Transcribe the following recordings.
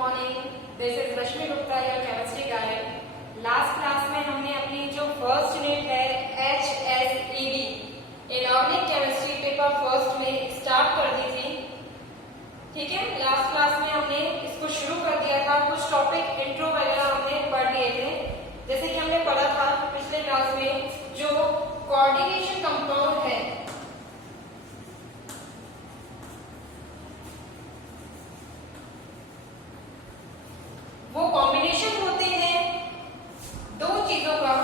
Morning, this is Rashmi Gupta, your chemistry guide. Last class में हमने अपनी जो फर्स्ट यूनिट है HSEB inorganic chemistry paper first में स्टार्ट कर दी थी। ठीक है, लास्ट क्लास में हमने इसको शुरू कर दिया था। कुछ टॉपिक इंट्रो वगैरह हमने पढ़ लिए थे। जैसे कि हमने पढ़ा था पिछले क्लास में जो कोऑर्डिनेशन कंपाउंड है, वो कॉम्बिनेशन होते हैं दो चीजों का।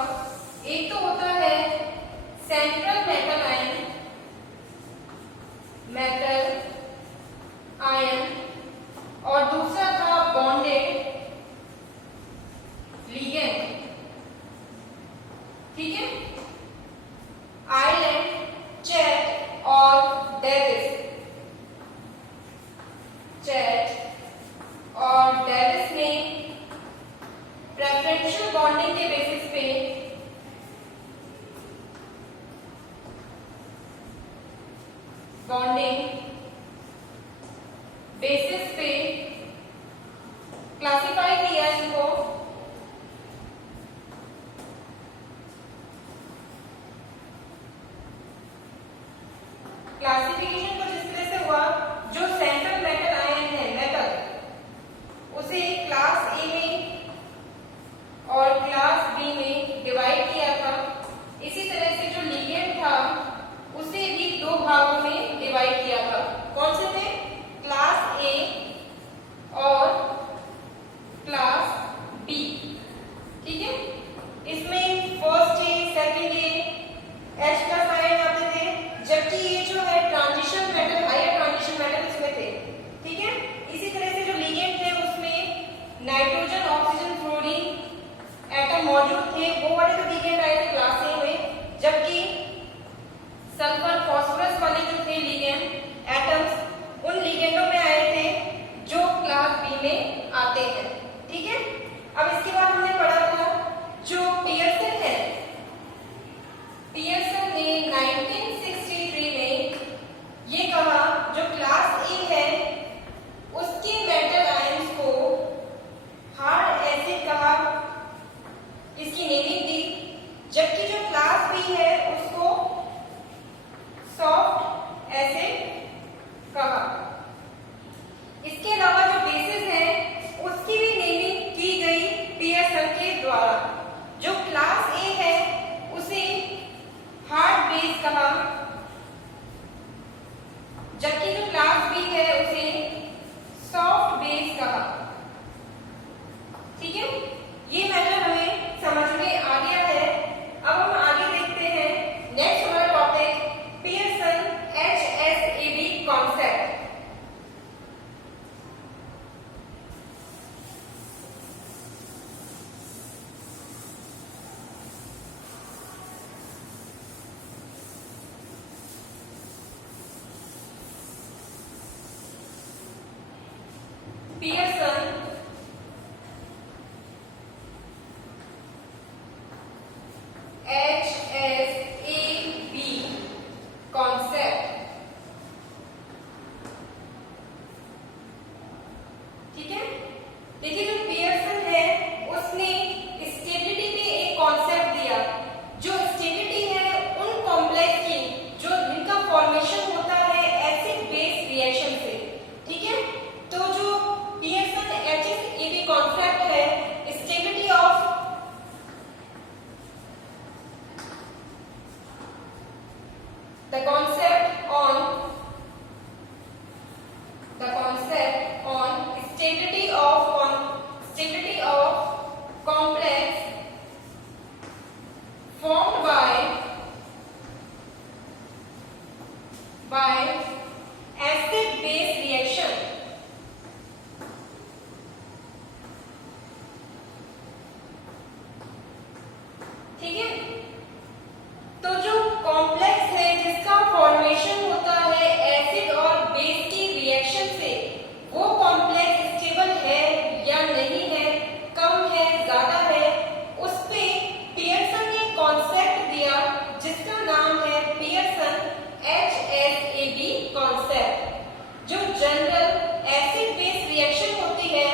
एक तो होता है सेंट्रल मेटल आयन और दूसरा था बॉन्डेड लिगेंड। ठीक है, आइलैंड, चैट और डेविस। चैट और डेविस ने प्रेफरेंशियल बॉन्डिंग के बेसिस पे क्लासिफाई किया इनको। क्लासिफिकेशन कुछ इस तरह से हुआ, जो सेंट्रल मेटल आयन है मेटल, उसे क्लास ए में और क्लास बी में डिवाइड किया था। इसी तरह से जो लिगेंड था उसे भी दो भागों में डिवाइड किया था। कौन से थे? क्लास ए और क्लास बी। ठीक है, इसमें first A, second A, H plus ion आते थे, जबकि ये जो है transition metal, higher transition metal इसमें थे। ठीक है, इसी तरह से जो लिगेंड थे उसमें नाइट्रोजन, ऑक्सीजन, फ्लोरीन एटम मौजूद थे। वो वाले तो लिगेंड आए थे क्लास ए में, जबकि सल्फर, फास्फोरस वाले जो थे लिगेंड एटम्स, उन लिगेंडों में आए थे जो क्लास बी में आते हैं। ठीक है, अब इसके बाद हमने पढ़ा था जो पियर्सन है, पियर्सन ने 1963 में ये कहा जो क्लास ए है उसके मेटल आयंस को हार्ड एसिड कहा, इसकी नेमिंग दी, जबकि जो क्लास बी है उसको सॉफ्ट एसिड कहा। इसके अलावा जो बेसिस है उसकी भी नेमिंग की गई पियर्सन के द्वारा। जो क्लास ए है उसे हार्ड बेस कहा, जबकि जो क्लास बी है उसे सॉफ्ट बेस कहा। ठीक है, ये मैटर हमें समझ में आ गया है। अब हम आगे देखते हैं नेक्स्ट हमारा topic Pearson HSEB concept. Pearson HSEB concept. ठीक है, देखिए जो पियर्सन है उसने स्टेबिलिटी पे एक कॉन्सेप्ट दिया। जो स्टेबिलिटी है उन कॉम्प्लेक्स की जो जिनका फॉर्मेशन होता है एसिड बेस रिएक्शन से। ठीक है, तो जो पियर्सन HSEB कॉन्सेप्ट है, stability of the concept on stability of complex formed by acid base reaction। ठीक है, तो जो कॉम्प्लेक्स है जिसका फॉर्मेशन होता है एसिड और बेस की रिएक्शन से, वो कॉम्प्लेक्स स्टेबल है या नहीं है, कम है, ज्यादा है, उस पे पियर्सन ने कॉन्सेप्ट दिया जिसका नाम है पियर्सन HSEB कॉन्सेप्ट। जो जनरल एसिड बेस रिएक्शन होती है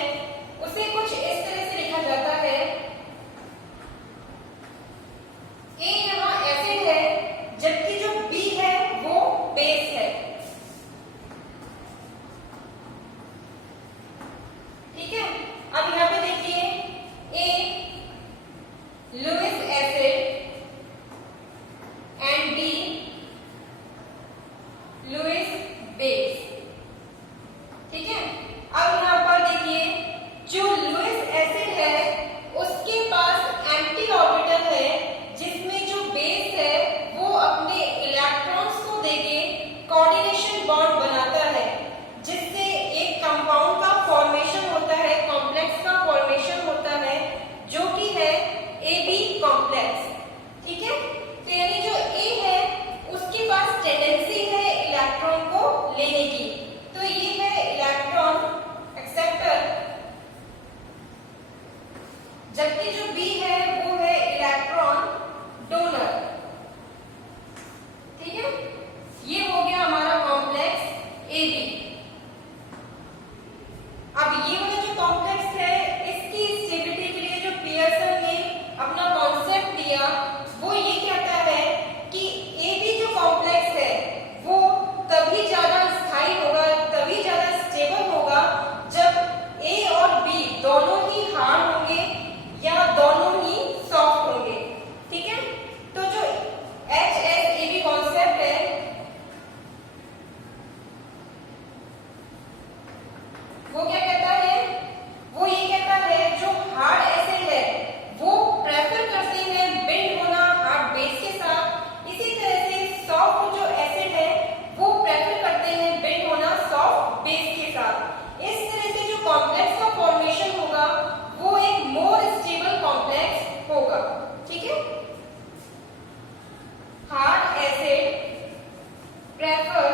prefer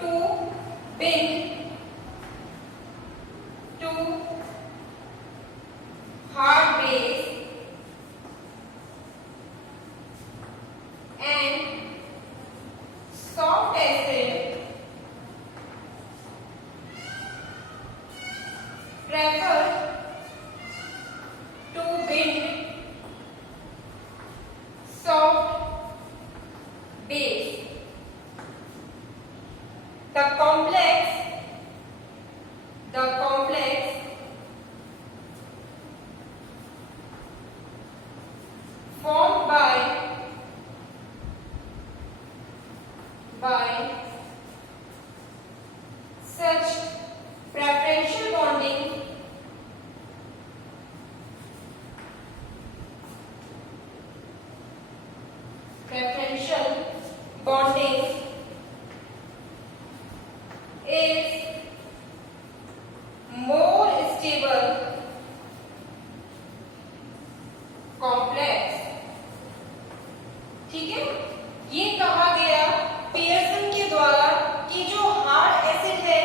to bind to hard base and soft acid, prefer to bind soft base. The complex formed by such preferential bonding is more stable complex. ठीक है, ये कहा गया Pearson के द्वारा कि जो हार्ड एसिड है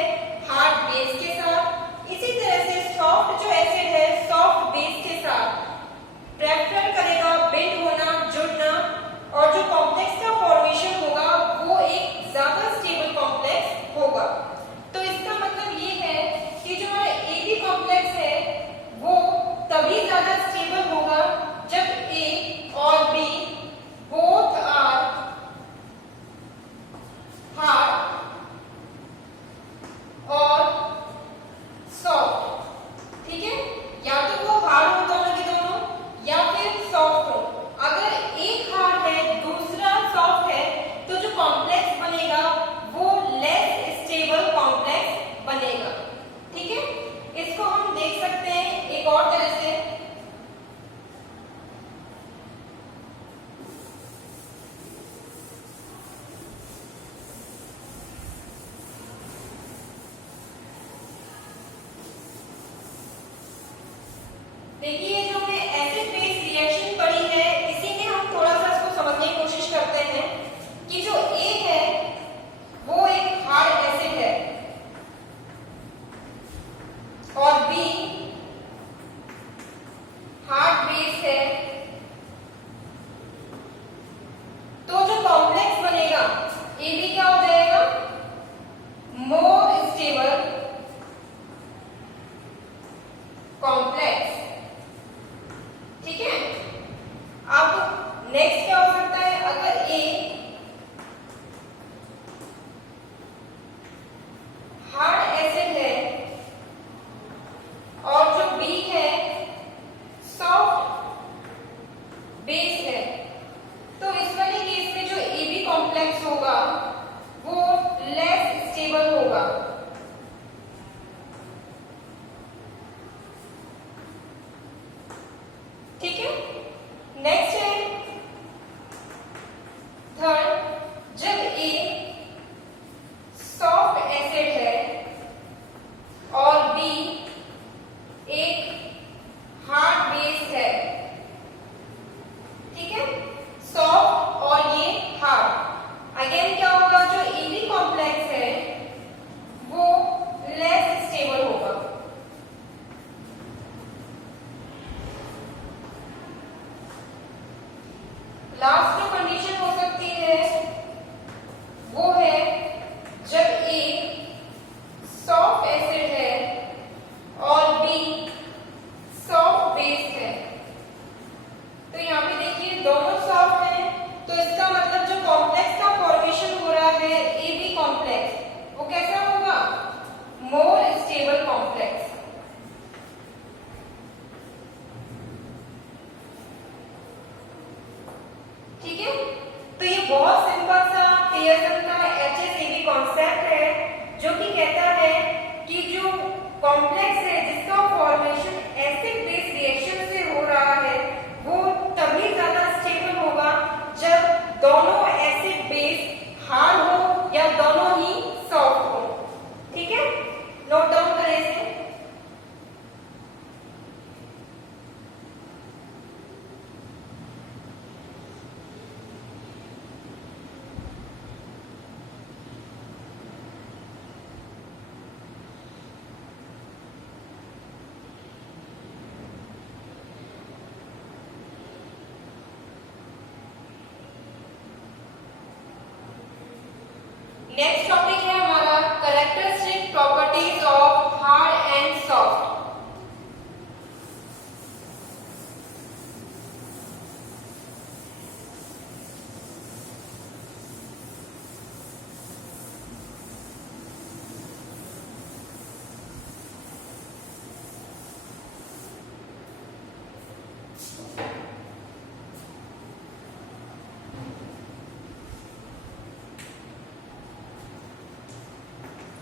हार्ड बेस के साथ, इसी तरह से सॉफ्ट जो एसिड है सॉफ्ट बेस के साथ प्रेफर करेगा बिंड होना, जुड़ना, और जो कॉम्प्लेक्स का फॉर्मेशन होगा वो एक ज्यादा स्टेबल कॉम्प्लेक्स होगा। तो इसका मतलब ये है कि जो हमारा AB कॉम्प्लेक्स है वो तभी ज्यादा स्टेबल होगा जब A और B बोथ आर हार्ड और सॉफ्ट। ठीक है, या तो वो हार्ड हो दोनों के दोनों या फिर सॉफ्ट हो। अगर एक हार्ड है दूसरा सॉफ्ट है तो जो कॉम्प्लेक्स बनेगा वो लेस स्टेबल कॉम्प्लेक्स बनेगा। ठीक है, इसको हम देख सकते हैं एक और तरह से। देखिए, जो हमने एसिड बेस रिएक्शन पढ़ी है इसी में हम थोड़ा सा इसको समझने की कोशिश करते हैं कि जो A है वो एक हार्ड एसिड है और B हार्ड बेस है। तो जो कॉम्प्लेक्स बनेगा AB क्या हो जाएगा, मोर स्टेबल कॉम्प्लेक्स। ठीक है, अब नेक्स्ट क्या हो सकता है, अगर A हार्ड एसिड है और जो B है सॉफ्ट बेस है, तो इस वाले केस में जो AB कॉम्प्लेक्स होगा वो लेस स्टेबल होगा। ठीक है, नेक्स्ट है थर्ड, जब A सॉफ्ट एसिड है और B एक हार्ड बेस है। ठीक है, सॉफ्ट और ये हार्ड, अगेन क्या होगा, जो AB कॉम्प्लेक्स है वो लेस स्टेबल होगा। लास्ट जो कंडीशन हो सकती है वो है जब A सॉफ्ट एसिड है और B सॉफ्ट बेस है। तो यहाँ पे देखिए दोनों सॉफ्ट हैं, तो इसका मतलब जो कॉम्प्लेक्स का फॉर्मेशन हो रहा है AB कॉम्प्लेक्स वो कैसा होगा, मोर स्टेबल कॉम्प्लेक्स। ठीक है, तो ये बहुत सिंपल सा पियर्सन का HSAB कॉन्सेप्ट है जो कि कहता है कि जो कॉम्प्लेक्स है जिसका फॉर्मेशन एसिड बेस रिएक्शन से हो रहा है वो तभी ज्यादा स्टेबल होगा जब दोनों एसिड बेस हार्ड हो या दोनों ही सॉफ्ट हो। ठीक है, नोट डाउन करें इसे। नेक्स्ट टॉपिक है हमारा characteristic properties of hard and soft.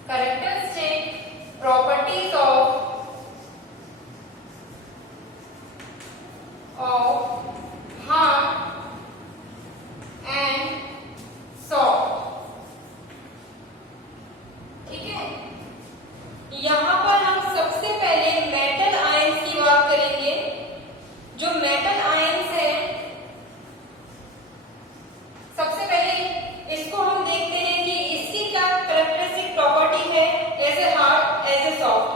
Characteristic properties of hard and soft। ठीक है, यहाँ पर हम सबसे पहले मेटल आयंस की बात करेंगे। जो मेटल आयंस है, सबसे पहले इसको हम देखते हैं कि इसकी क्या कैरेक्टरिस्टिक प्रॉपर्टी है, as a hard as a soft.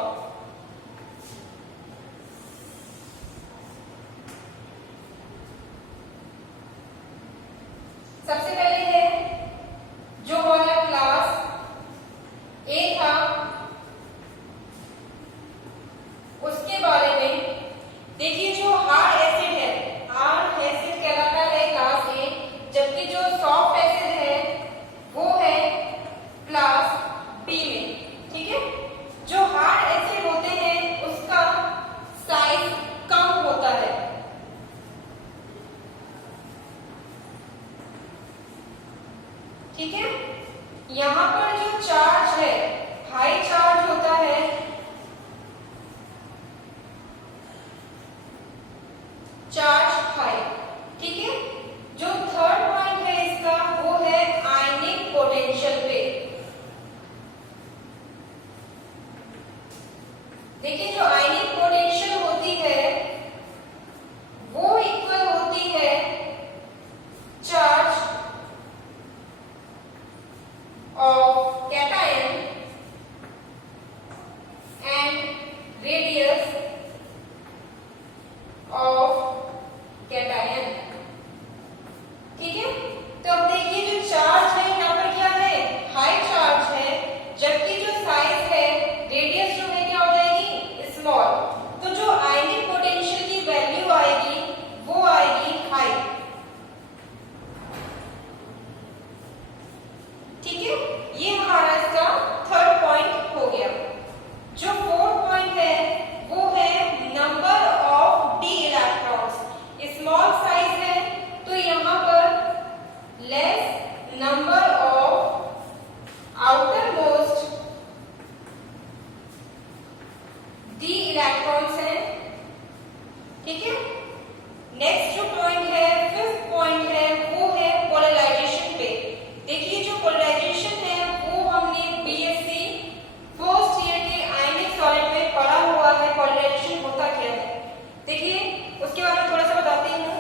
सबसे पहले है जो हमारा क्लास ए था, उसके बारे में देखिए। जो हार्ड एसिड है, हार्ड एसिड कहलाता है क्लास ए, जबकि जो सॉफ्ट एसिड है वो है क्लास बी में। ठीक है, जो हार्ड एसिड होते हैं उसका साइज कम होता है। ठीक है, यहाँ पर जो चार्ज है, हाई चार्ज होता है। Charge high. ठीक है, जो थर्ड पॉइंट है इसका वो है आयनिक पोटेंशियल पे। देखिए, जो आयनिक पोटेंशियल होती है वो इक्वल होती है charge of cation and radius of cation. ठीक है, तो अब देखिए जो चार्ज है यहाँ पर क्या है, हाई चार्ज है, जबकि जो साइज है, रेडियस जो है क्या हो जाएगी, स्मॉल। तो जो आयनिक पोटेंशियल की वैल्यू आएगी वो आएगी हाई। ठीक है, ये हमारा इसका थर्ड पॉइंट हो गया। जो फोर्थ पॉइंट है वो है number of D electrons. Small size है तो यहाँ पर less number of outer most D electrons है। ठीक है, नेक्स्ट जो पॉइंट है, फिफ्थ पॉइंट है, वो है पोलराइजेशन पे। देखिए, जो पोलराइजेशन है वो हमने बीएससी फर्स्ट ईयर के आयनिक सॉलिड में पढ़ा हुआ है। पोलराइजेशन होता क्या है, देखिए उसके बारे में थोड़ा सा बताती हूँ।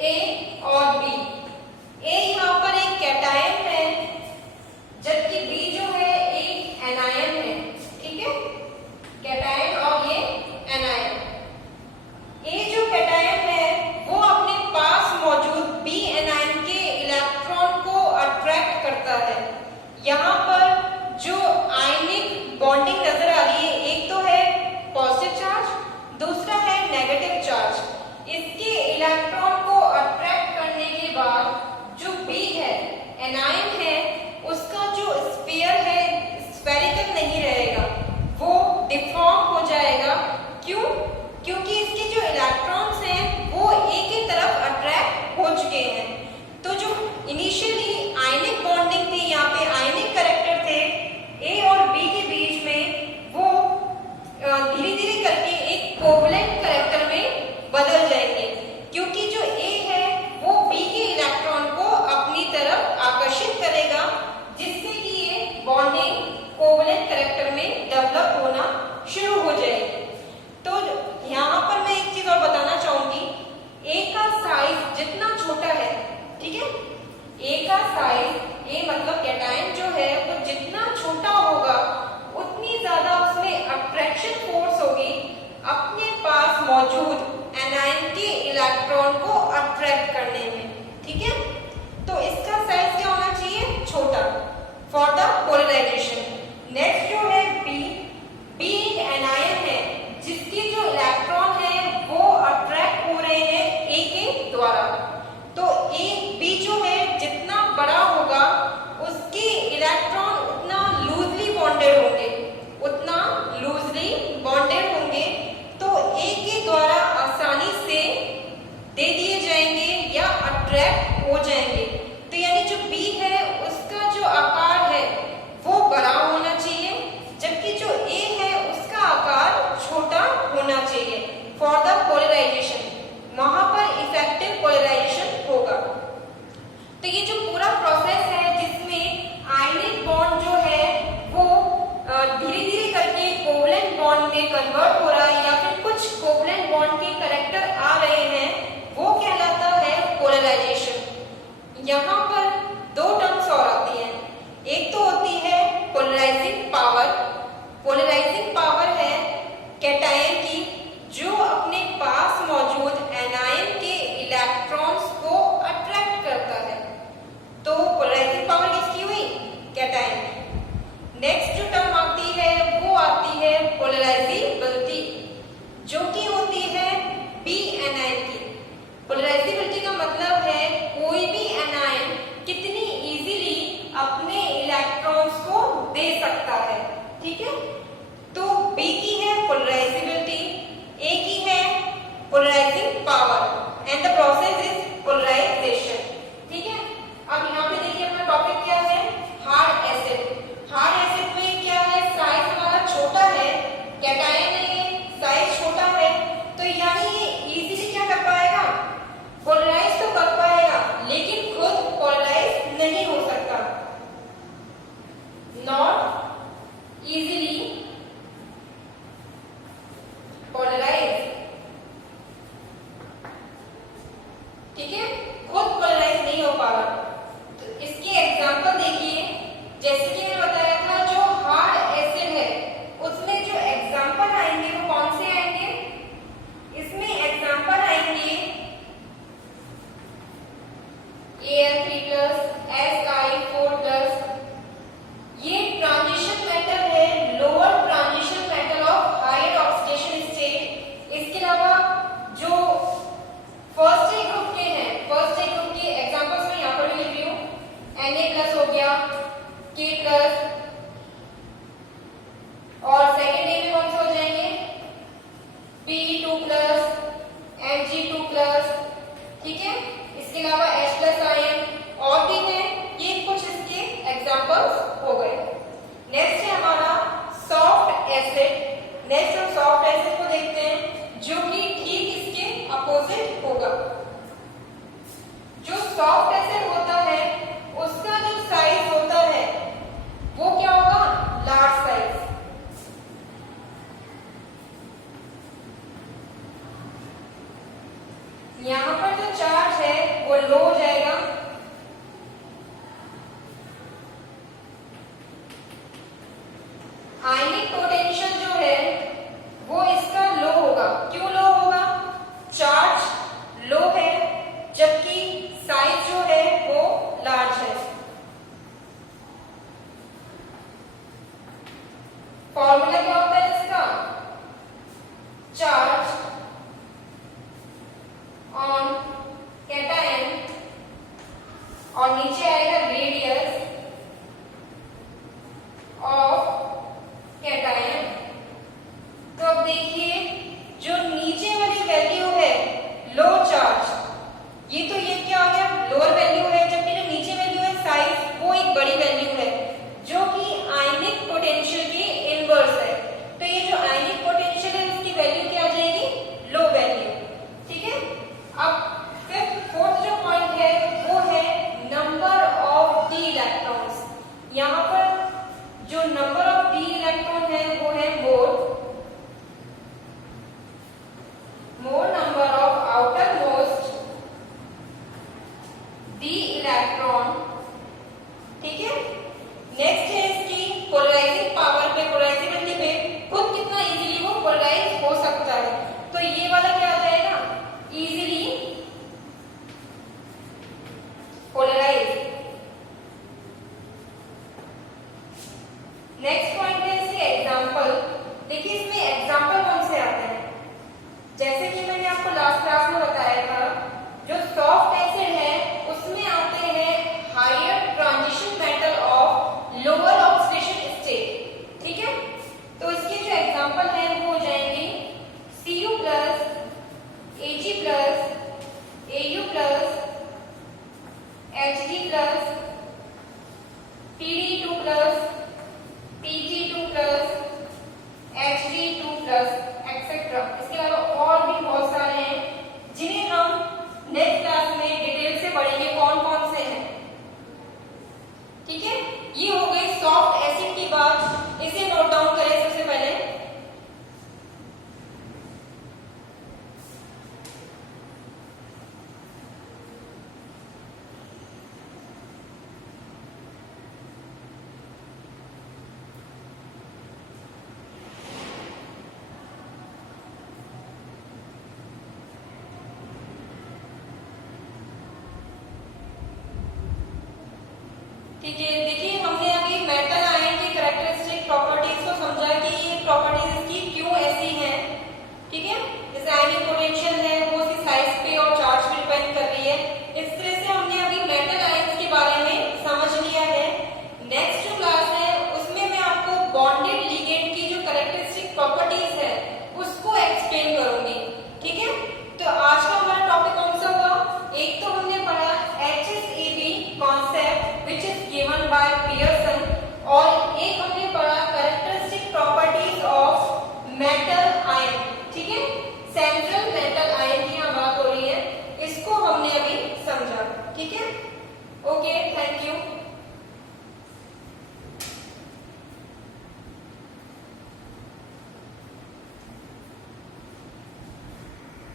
ए और बी, ए यहाँ पर एक कैटायन है, जबकि बी जो है एक एनायन है। ठीक है, कैटायन और ये एनायन। ए जो कैटायन है वो अपने पास मौजूद बी एनायन के इलेक्ट्रॉन को अट्रैक्ट करता है। यहाँ पर जो आयनिक बॉन्डिंग नजर आ रही है, एक तो है पॉजिटिव चार्ज, दूसरा है नेगेटिव चार्ज। इसके इलेक्ट्रॉन को अट्रैक्ट करने के बाद जो बी है, एनायन है, उसका जो स्फीयर है स्फेरिकल नहीं रहेगा, वो डिफॉर्म हो जाएगा। क्यों? क्योंकि इसके जो इलेक्ट्रॉन्स हैं वो ए की तरफ अट्रैक्ट हो चुके हैं। तो जो इनिशियली आयनिक बॉन्डिंग थी, यहाँ पे आयनिक कैरेक्टर थे ए और बी के बीच में, वो धीरे धीरे करके एक कोवलेंट कैरेक्टर में बदल जाएंगे, क्योंकि जो ए है वो बी के इलेक्ट्रॉन को अपनी तरफ आकर्षित करेगा, जिससे कि ये बॉन्डिंग कोवलेंट कैरेक्टर में डेवलप होना शुरू हो जाएगी। तो यहाँ पर मैं एक चीज और बताना चाहूंगी, ए का साइज जितना छोटा है, ठीक है, ए का साइज, ए मतलब कैटायन जो है वो जितना छोटा होगा उतनी ज्यादा उसमें अट्रैक्शन फोर्स होगी अपने पास मौजूद एनायन के इलेक्ट्रॉन को अट्रैक्ट करने में। ठीक है, तो इसका साइज क्या होना चाहिए, छोटा। अट्रैक्ट हो जाएंगे। तो यानी जो बी है उसका जो आकार है वो बड़ा होना चाहिए, जबकि जो ए है उसका आकार छोटा होना चाहिए फॉर द पोलराइजेशन, वहां पर इफेक्टिव पोलराइजेशन होगा। तो ये जो पूरा प्रोसेस है जिसमें आयनिक बॉन्ड जो है वो धीरे धीरे करके कोवलेंट बॉन्ड में कन्वर्ट हो रहा है या फिर कुछ कोवलेंट बॉन्ड के करैक्टर आ रहे हैं, वो कहलाता है पोलराइजेशन। यहाँ पर दो टर्म्स और आती हैं, एक तो होती है पोलराइजिंग पावर। पोलराइजिंग पावर है कैटायन की जो अपने पास मौजूद एनायन के इलेक्ट्रॉन्स को अट्रैक्ट करता है। तो पोलराइजिंग पावर किसकी हुई? कैटायन की। नेक्स्ट जो टर्म आती है वो आती है पोलराइजिबिलिटी, जो कि होती है पी एनायन की। पोलराइजिबिलिटी का मतलब है कोई भी एनायन कितनी इजीली अपने इलेक्ट्रॉन्स को दे सकता है। ठीक है, तो बी की है पोलराइजिबिलिटी, ए की है polarising power and the process is polarisation. ठीक है, अब यहाँ पे देखिए अपना टॉपिक क्या है? Hard acid. हार्ड एसिड में क्या है? साइज हमारा छोटा है, कैटायन है, साइज छोटा है, तो यानी ये इजीली क्या कर पाएगा? पोलराइज तो कर पाएगा लेकिन खुद पोलराइज नहीं हो सकता। Not easily polarise. ठीक है, खुद पोलराइज नहीं हो पा रहा। तो इसके एग्जांपल देखिए, जैसे कि मैंने बताया था जो हार्ड एसिड है उसमें जो एग्जांपल आएंगे वो कौन से आएंगे? इसमें एग्जांपल आएंगे Al3+, Si4+। ये ट्रांजिशन मेटल है, lower transition metal of higher oxidation state. इसके अलावा जो फर्स्ट ए ग्रुप के हैं, फर्स्ट ए ग्रुप के एग्जांपल्स में यहाँ पर लिख रही हूँ। Na+ हो गया, K+, और सेकेंड ए में कौन से हो जाएंगे? Pe2+, Mg2+। ठीक है, इसके अलावा H+ आयन और भी हैं, ये कुछ इसके एग्जांपल्स हो गए। नेक्स्ट है हमारा सॉफ्ट एसिड। नेक्स्ट हम सॉफ्ट एसिड को देखते हैं जो कि ठीक इसके अपोजिट होगा। जो सॉफ्ट एसिड होता है उसका जो साइज होता है वो क्या होगा? Large size. यहां पर जो चार्ज है वो लो हो जाएगा, आयनिक पोटेंशियल जो है वो इसका लो होगा। क्यों लो होगा? चार्ज लो है जबकि साइज जो है वो लार्ज है। फॉर्मूला क्या होता है इसका? चार्ज ऑन कैटायन और नीचे आएगा रेडियस ऑफ कैटायन। तो अब देखिए जो नीचे वाली वैल्यू है लो चार्ज, ये तो ये क्या हो गया? लोअर वैल्यू है, जबकि जो नीचे वैल्यू है साइज वो एक बड़ी वैल्यू है जो कि आयनिक पोटेंशियल की इनवर्स है। तो ये जो आयनिक पोटेंशियल है उसकी वैल्यू क्या आ जाएगी? Low value. ठीक है, अब फिफ्थ फोर्थ जो पॉइंट है वो है नंबर ठीक है, ये हो गई सॉफ्ट एसिड की बात, इसे नोट डाउन करें सबसे पहले। ठीक है, देखिए हमने अभी मेटल आयन की कैरेक्टरिस्टिक प्रॉपर्टीज को समझा कि ये प्रॉपर्टीज इसकी क्यों ऐसी हैं। ठीक है, जैसे आयनिक पोटेंशियल है वो उसकी साइज पे और चार्ज पे डिपेंड कर रही है। इस तरह से हमने अभी मेटल आयंस के बारे में समझ लिया है। नेक्स्ट जो क्लास है उसमें मैं आपको बॉन्डेड लिगेंड की जो कैरेक्टरिस्टिक प्रॉपर्टीज है उसको एक्सप्लेन करूंगी। ठीक है, तो आज का हमारा टॉपिक कौन सा हुआ? एक तो हमने पढ़ा HSAB concept which is given by Pearson, और एक हमने पढ़ा characteristic properties of metal ion. ठीक है, सेंट्रल मेटल आयन की यहाँ बात हो रही है, इसको हमने अभी समझा। ठीक है, ओके, थैंक यू।